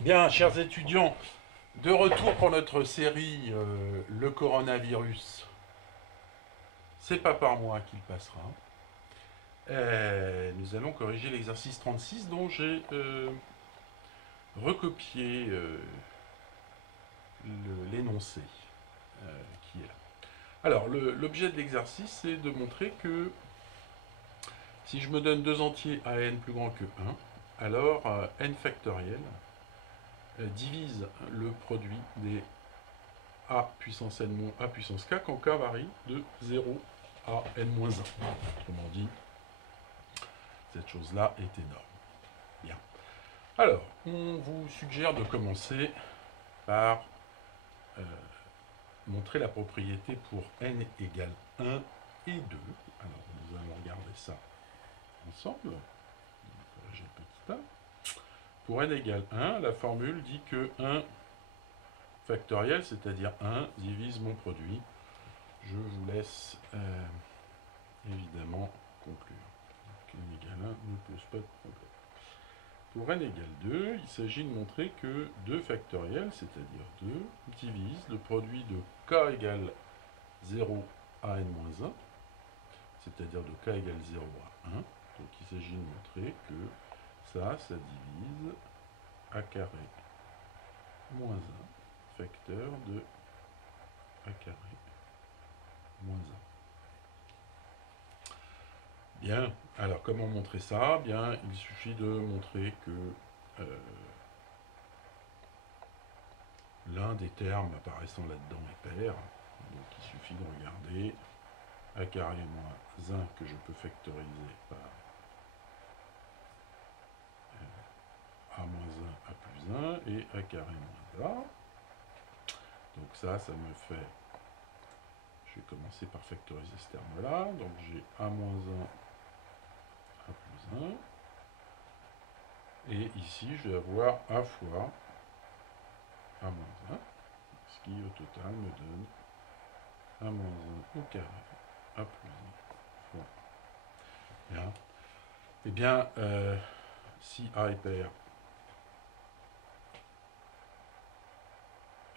Bien, chers étudiants, de retour pour notre série Le coronavirus. C'est pas par moi qu'il passera. Nous allons corriger l'exercice 36 dont j'ai recopié l'énoncé qui est là. Alors, l'objet de l'exercice, c'est de montrer que si je me donne deux entiers à n plus grand que 1, alors n factoriel divise le produit des a puissance n moins a puissance k quand k varie de 0 à n-1. Autrement dit, cette chose-là est énorme. Bien. Alors, on vous suggère de commencer par euh, montrer la propriété pour n égale 1 et 2. Alors, nous allons regarder ça ensemble. J'ai le petit a. Pour n égale 1, la formule dit que 1 factoriel, c'est-à-dire 1, divise mon produit. Je vous laisse évidemment conclure. Donc, n égale 1 ne pose pas de problème. Pour n égale 2, il s'agit de montrer que 2 factoriel, c'est-à-dire 2, divise le produit de k égale 0 à n-1, c'est-à-dire de k égale 0 à 1. Donc il s'agit de montrer que ça divise a carré moins 1, facteur de a carré moins 1. Bien, alors comment montrer ça? Bien, il suffit de montrer que l'un des termes apparaissant là-dedans est pair. Donc il suffit de regarder a carré moins 1 que je peux factoriser par a moins 1, a plus 1 et a carré moins a. Donc ça me fait... Je vais commencer par factoriser ce terme-là. Donc j'ai a moins 1, a plus 1. Et ici, je vais avoir a fois a moins 1, ce qui au total me donne a moins 1 au carré, a plus 1 fois. Bien. Eh bien, si a est pair,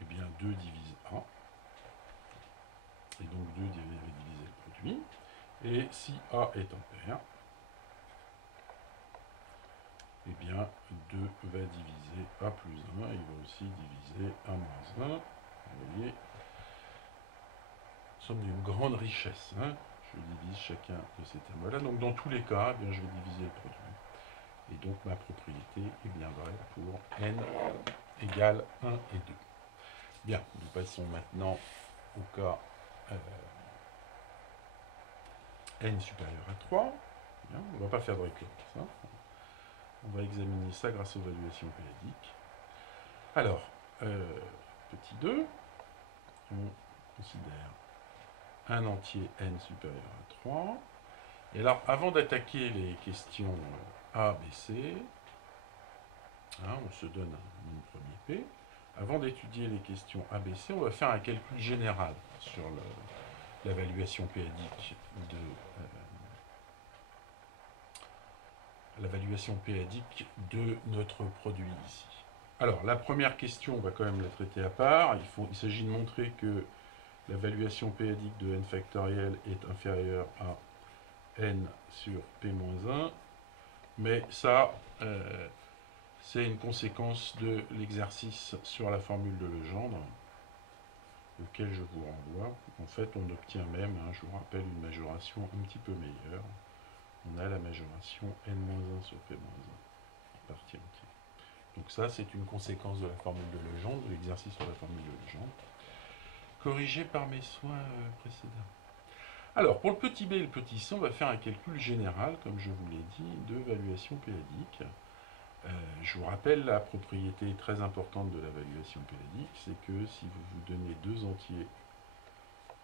eh bien 2 divise a. Et donc 2 va diviser le produit. Et si a est impair, eh bien 2 va diviser a plus 1, il va aussi diviser a moins 1. Vous voyez, nous sommes d'une grande richesse. Hein. Je divise chacun de ces termes-là. Donc dans tous les cas, eh bien, je vais diviser le produit. Et donc ma propriété est bien vraie pour n égale 1 et 2. Bien, nous passons maintenant au cas n supérieur à 3. Bien, on ne va pas faire de récurrence. Hein. On va examiner ça grâce aux évaluations périodiques. Alors, petit 2, on considère un entier n supérieur à 3. Et alors, avant d'attaquer les questions A, B, C, hein, on se donne un nombre premier P. Avant d'étudier les questions A, B, C, on va faire un calcul général sur l'évaluation péadique de notre produit ici. Alors, la première question, on va quand même la traiter à part. Il s'agit de montrer que l'évaluation péadique de n factoriel est inférieure à n sur p-1. Mais ça, c'est une conséquence de l'exercice sur la formule de Legendre, auquel je vous renvoie. En fait, on obtient même, hein, je vous rappelle, une majoration un petit peu meilleure. On a la majoration n-1 sur p-1 en partie entière. Donc ça, c'est une conséquence de la formule de Legendre, de l'exercice sur la formule de Legendre, corrigé par mes soins précédents. Alors, pour le petit b et le petit c, on va faire un calcul général, comme je vous l'ai dit, de l'évaluation péadique. Je vous rappelle la propriété très importante de l'évaluation péadique, c'est que si vous vous donnez deux entiers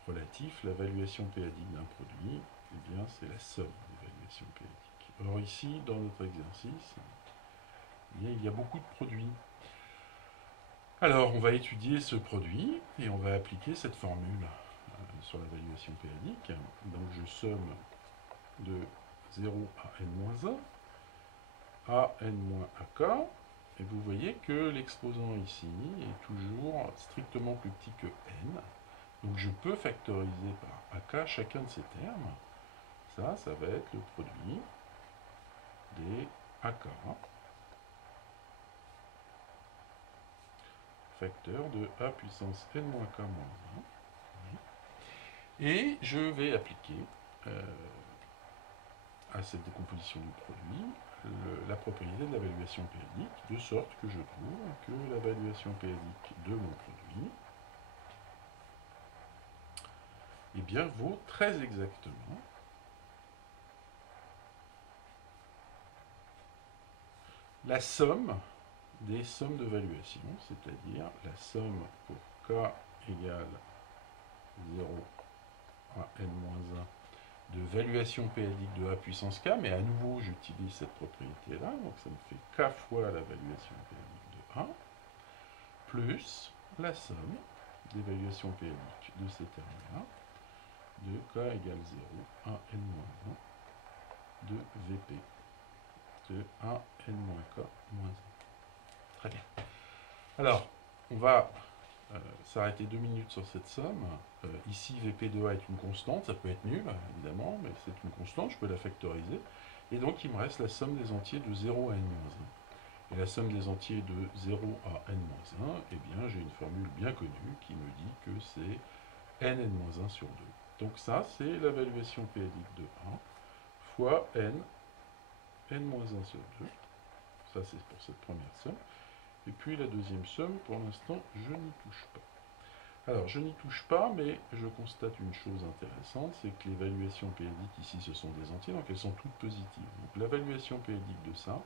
relatifs, l'évaluation péadique d'un produit, eh bien, c'est la somme d'évaluation péadique. Or ici, dans notre exercice, il y a beaucoup de produits. Alors, on va étudier ce produit et on va appliquer cette formule sur l'évaluation péadique. Donc, je somme de 0 à n-1 à n-ak. Et vous voyez que l'exposant ici est toujours strictement plus petit que n. Donc je peux factoriser par AK chacun de ces termes. Ça va être le produit des AK, facteur de A puissance n-k-1. Et je vais appliquer à cette décomposition du produit la propriété de la valuation périodique, de sorte que je trouve que la valuation périodique de mon produit eh bien, vaut très exactement la somme des sommes de valuation, c'est-à-dire la somme pour k égale 0 à n-1 de valuation périodique de A puissance k, mais à nouveau j'utilise cette propriété-là, donc ça me fait k fois la valuation périodique de A, plus la somme des valuations périodiques de ces termes-là, de k égale 0 à n-1 de Vp de A n-k-1. Très bien. Alors, on va s'arrêter 2 minutes sur cette somme. Ici, Vp de A est une constante, ça peut être nul, évidemment, mais c'est une constante, je peux la factoriser. Et donc, il me reste la somme des entiers de 0 à n-1. Et la somme des entiers de 0 à n-1, eh bien, j'ai une formule bien connue qui me dit que c'est n-1 sur 2. Donc ça, c'est la valuation périodique de 1 fois n-1 sur 2. Ça, c'est pour cette première somme. Et puis la deuxième somme, pour l'instant, je n'y touche pas. Alors, je n'y touche pas, mais je constate une chose intéressante, c'est que les valuations périodiques ici, ce sont des entiers, donc elles sont toutes positives. Donc la valuation périodique de ça,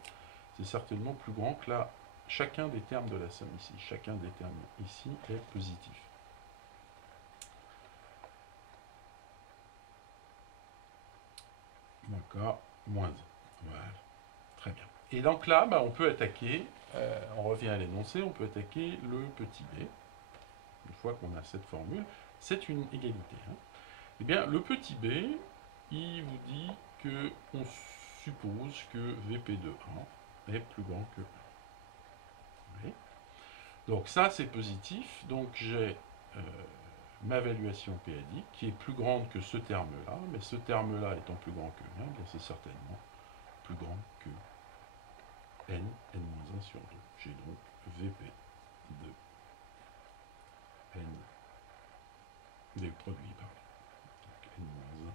c'est certainement plus grand que là, chacun des termes de la somme ici. Chacun des termes ici est positif. Moins K, moins 1. Voilà. Très bien. Et donc là, on peut attaquer, on revient à l'énoncé, on peut attaquer le petit b. Une fois qu'on a cette formule, c'est une égalité. Eh bien, le petit b, il vous dit qu'on suppose que Vp de 1 est plus grand que 1. Oui. Donc ça, c'est positif. Donc j'ai ma valuation périodique qui est plus grande que ce terme-là, mais ce terme-là étant plus grand que 1, bien c'est certainement plus grand que n, n-1 sur 2. J'ai donc Vp de n des produits, pardon. Donc n-1,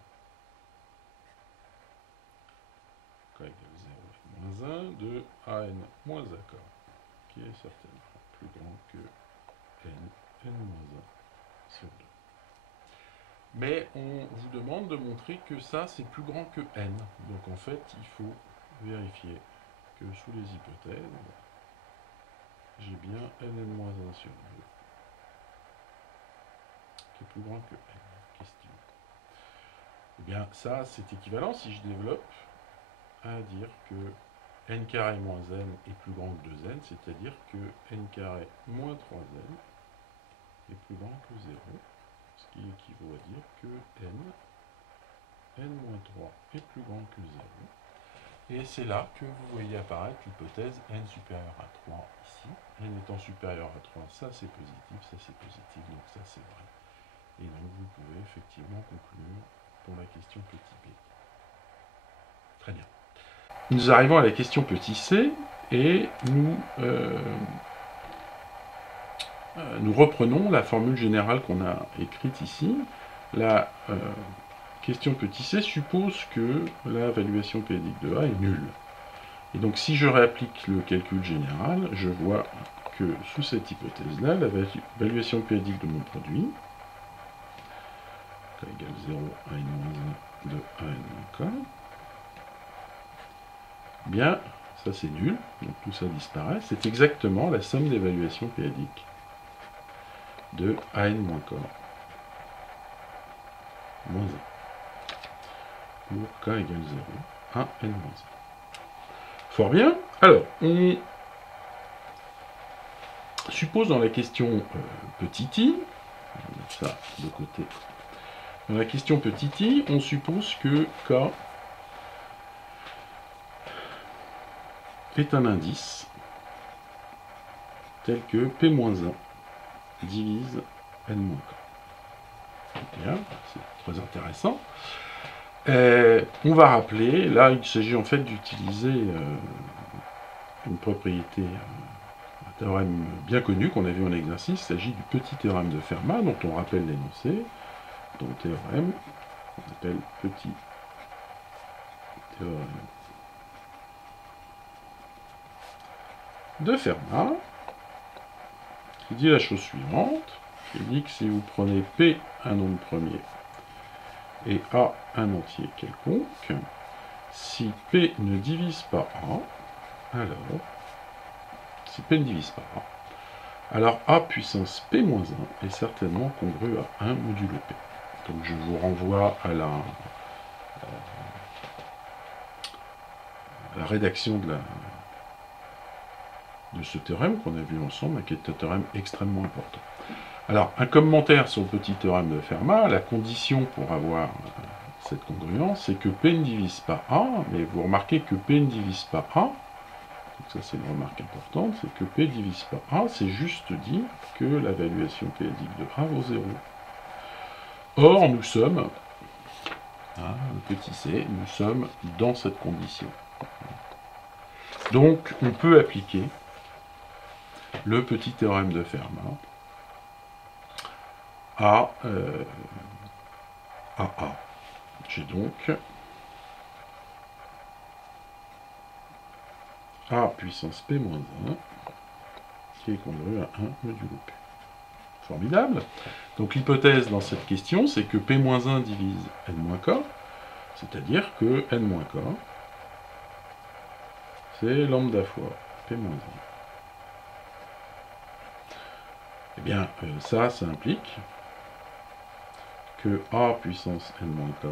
k égale 0, n-1 de an moins ak, qui est certainement plus grand que n, n-1 sur 2. Mais on vous demande de montrer que ça, c'est plus grand que n. Donc en fait, il faut vérifier que sous les hypothèses, j'ai bien n-1 sur 2, qui est plus grand que n. Question. Eh bien, ça, c'est équivalent, si je développe, à dire que n carré moins n est plus grand que 2n, c'est-à-dire que n carré moins 3n est plus grand que 0, ce qui équivaut à dire que n moins 3 est plus grand que 0. Et c'est là que vous voyez apparaître l'hypothèse n supérieur à 3 ici. N étant supérieur à 3, ça c'est positif, ça c'est positif, donc ça c'est vrai. Et donc vous pouvez effectivement conclure pour la question petit b. Très bien. Nous arrivons à la question petit c, et nous reprenons la formule générale qu'on a écrite ici. La question petit c suppose que la valuation périodique de A est nulle. Et donc si je réapplique le calcul général, je vois que sous cette hypothèse-là, la valuation périodique de mon produit, k égale 0 à n-1 de a n-k, bien, ça c'est nul, donc tout ça disparaît, c'est exactement la somme des valuations périodiques de an-k moins 1, pour k égale 0 à n-1. Fort bien. Alors, on suppose dans la question petit i, je vais mettre ça de côté, dans la question petit i, on suppose que k est un indice tel que P-1 divise N-K. Bien, c'est très intéressant. On va rappeler, là il s'agit en fait d'utiliser une propriété, un théorème bien connu qu'on a vu en exercice. Il s'agit du petit théorème de Fermat, dont on rappelle l'énoncé. Donc théorème, on appelle petit théorème de Fermat, qui dit la chose suivante. Il dit que si vous prenez P un nombre premier et A un entier quelconque, si P ne divise pas A, alors, si P ne divise pas A, alors A puissance P-1 est certainement congru à 1 modulo P. Donc je vous renvoie à la rédaction de ce théorème qu'on a vu ensemble, qui est un théorème extrêmement important. Alors, un commentaire sur le petit théorème de Fermat, la condition pour avoir cette congruence, c'est que P ne divise pas A, mais vous remarquez que P ne divise pas A, donc ça c'est une remarque importante, c'est que P ne divise pas A, c'est juste dire que la valuation p-adique de A vaut 0. Or, nous sommes, le petit c, nous sommes dans cette condition. Donc, on peut appliquer le petit théorème de Fermat à A. J'ai donc A puissance P-1 qui est congru à 1 modulo P. Formidable. Donc l'hypothèse dans cette question, c'est que P-1 divise N-K, c'est-à-dire que N-K, c'est lambda fois P-1. Eh bien, ça implique que A puissance N-K,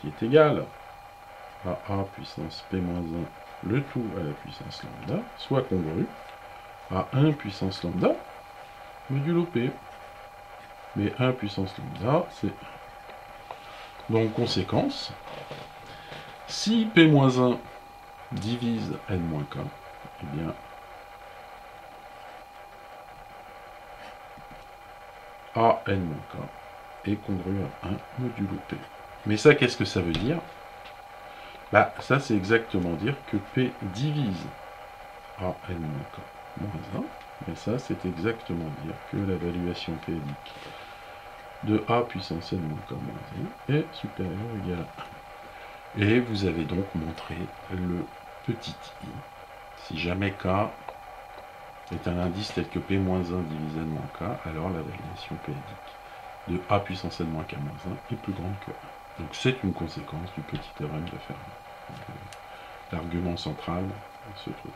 qui est égal à A puissance P-1, le tout à la puissance lambda, soit congru à 1 puissance lambda modulo P. Mais 1 puissance lambda, c'est 1. Donc, conséquence, si P-1 divise N-K, eh bien, A N-K est congru à 1 modulo P. Mais ça, qu'est-ce que ça veut dire? Bah, ça, c'est exactement dire que P divise A N-K moins 1. Mais ça, c'est exactement dire que la valuation p-adique de A puissance N-K moins 1 est supérieure ou égale à 1. Et vous avez donc montré le petit i. Si jamais K est un indice tel que P-1 divise N-K, alors la valuation p-adique de A puissance N-K moins 1 est plus grande que 1. Donc c'est une conséquence du petit théorème de Fermat. L'argument central se trouve.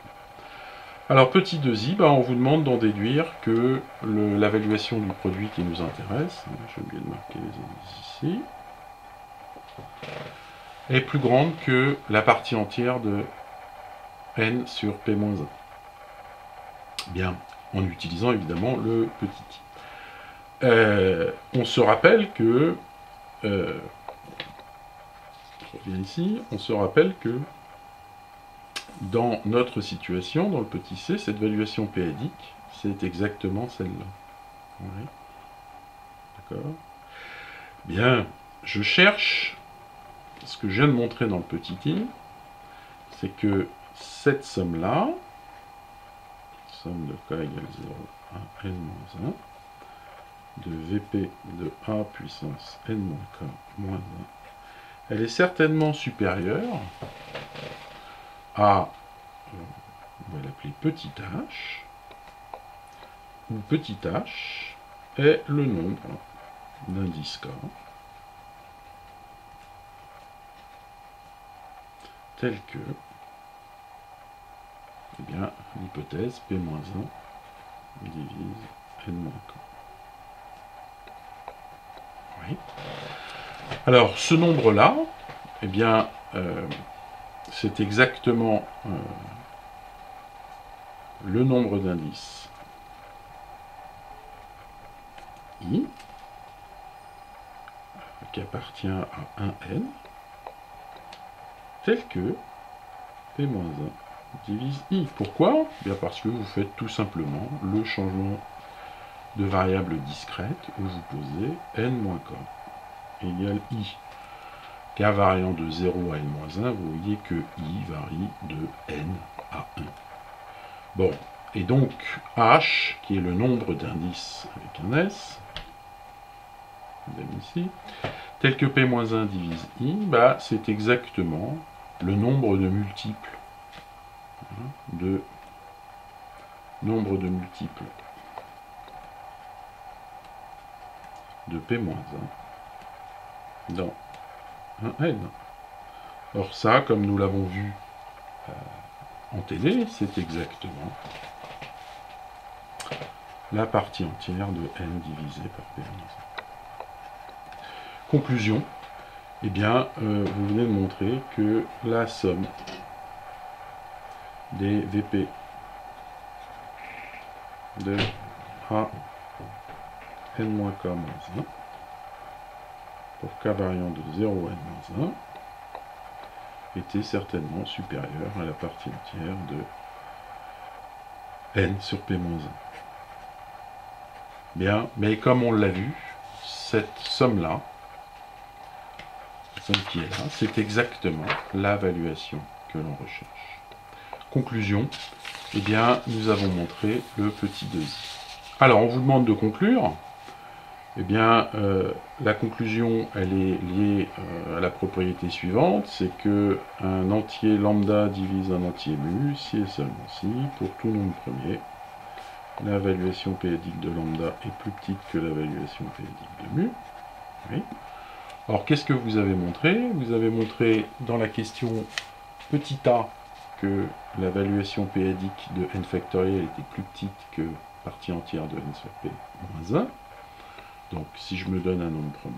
Alors petit 2i, on vous demande d'en déduire que la valuation du produit qui nous intéresse, j'ai oublié de marquer les indices ici, est plus grande que la partie entière de n sur P-1. Bien, en utilisant évidemment le petit i. On se rappelle que, je reviens ici, on se rappelle que dans notre situation, dans le petit c, cette valuation p-adique, c'est exactement celle-là. Oui. D'accord. Bien, je cherche, ce que je viens de montrer dans le petit i, c'est que cette somme-là, somme de k égale 0 à n-1, de Vp de A puissance n-k moins 1, elle est certainement supérieure à, on va l'appeler petit h, où petit h est le nombre d'indices k, tel que, eh bien, l'hypothèse P-1 divise n-k. Oui. Alors, ce nombre-là, eh bien, c'est exactement le nombre d'indices i, qui appartient à 1n, tel que P-1 divise i. Pourquoi? Bien parce que vous faites tout simplement le changement de variable discrète où vous posez n-k égale i. K variant de 0 à n-1, vous voyez que i varie de n à 1. Bon, et donc h, qui est le nombre d'indices avec un s, ici, tel que p-1 divise i, bah, c'est exactement le nombre de multiples de p-1 dans un n. Or ça, comme nous l'avons vu en télé, c'est exactement la partie entière de n divisé par p-1. Conclusion, eh bien, vous venez de montrer que la somme des VP de A n-k-1 pour k variant de 0 à n-1 était certainement supérieur à la partie entière de n sur p-1. Bien, mais comme on l'a vu, cette somme-là, qui est là, c'est exactement la valuation que l'on recherche. Conclusion, eh bien, nous avons montré le petit 2i. Alors, on vous demande de conclure. Eh bien, la conclusion, elle est liée à la propriété suivante, c'est que un entier lambda divise un entier mu, si et seulement si, pour tout nombre premier, la valuation p-adique de lambda est plus petite que la valuation p-adique de mu. Oui. Alors, qu'est-ce que vous avez montré? Vous avez montré dans la question petit a que la valuation p-adique de n factoriel était plus petite que partie entière de n sur p moins 1. Donc, si je me donne un nombre premier,